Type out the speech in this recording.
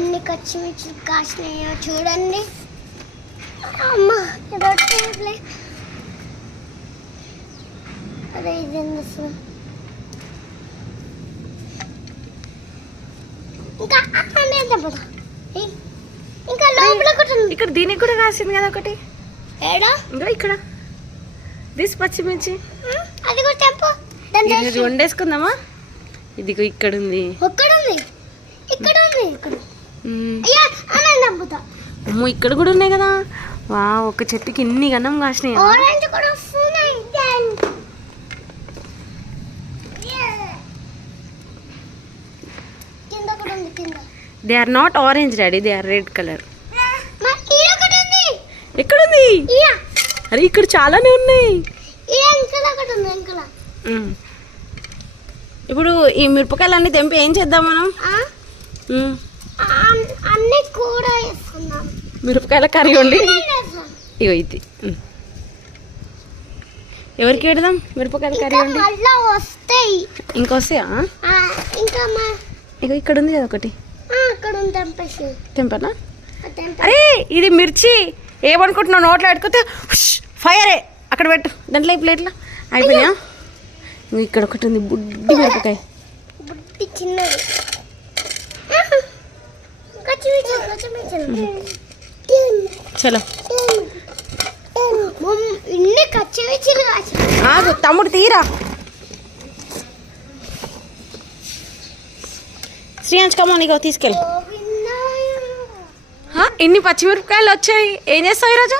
ఎన్ని పచ్చిమిర్చి కాసినాయో చూడండి. అమ్మ రొట్టె అరే ఇదేంది అసలు. ఇంకా లోపల ఒకటి ఉంది. ఇక్కడ దీనికి కూడా కాసింది కదా ఒకటి. ఏడా ఇంకా ఇక్కడ దిస్ పచ్చిమిర్చి అది కూడా తెంపు. ఇది వండేసుకుందామా. ఇదిగో ఇక్కడ ఉంది, ఇక్కడ ఉంది, ఇక్కడ ఉంది, ఇక్కడ. అయ్యా అన్న నమ్ముతా. అమ్మో ఇక్కడ కూడా ఉన్నాయి కదా. వా ఒక చెట్టుకి ఇన్ని గనం కాసినాయి. ఆరెంజ్ కూడా వస్తున్నాయి. కింద కూడా ఉంది, కింద. They are not orange daddy, they are red colour. ఎక్కడుంది? అరే ఇక్కడ చాలానే ఉన్నాయి. ఇప్పుడు ఈ మిరపకాయలు అన్ని తెంపి ఏం చేద్దాం మనం? అన్ని కూడా వేస్తున్నాం. మిరపకాయల కర్రీ వండి ఇగో ఇది ఎవరికి పెడదాం? మిరపకాయల కర్రీ వండి వస్తాయి. ఇంకా వస్తాయా? ఇంకా ఇగో ఇక్కడ ఉంది కదా ఒకటి. అక్కడ ఉంది, తెంపేసి. తెంపనా? అరే ఇది మిర్చి. ఏమనుకుంటున్నావు? నోట్లో పెట్టుకుంటే ఫైరే. అక్కడ పెట్టు దాంట్లో ఈ ప్లేట్లో. అయిపోయినా? ఇక్కడ ఒకటి ఉంది బుడ్డి మిరపకాయ. బుడ్డి చిన్నది. చలో ఇన్ని కచ్చిమిర్చిలు ఆగు తమ్ముడు తీరా. శ్రీయాంజ్ కమ్మా నీకు తీసుకెళ్ళి. ఇన్ని పచ్చిమిరపకాయలు వచ్చాయి. ఏం చేస్తావు ఈరోజు?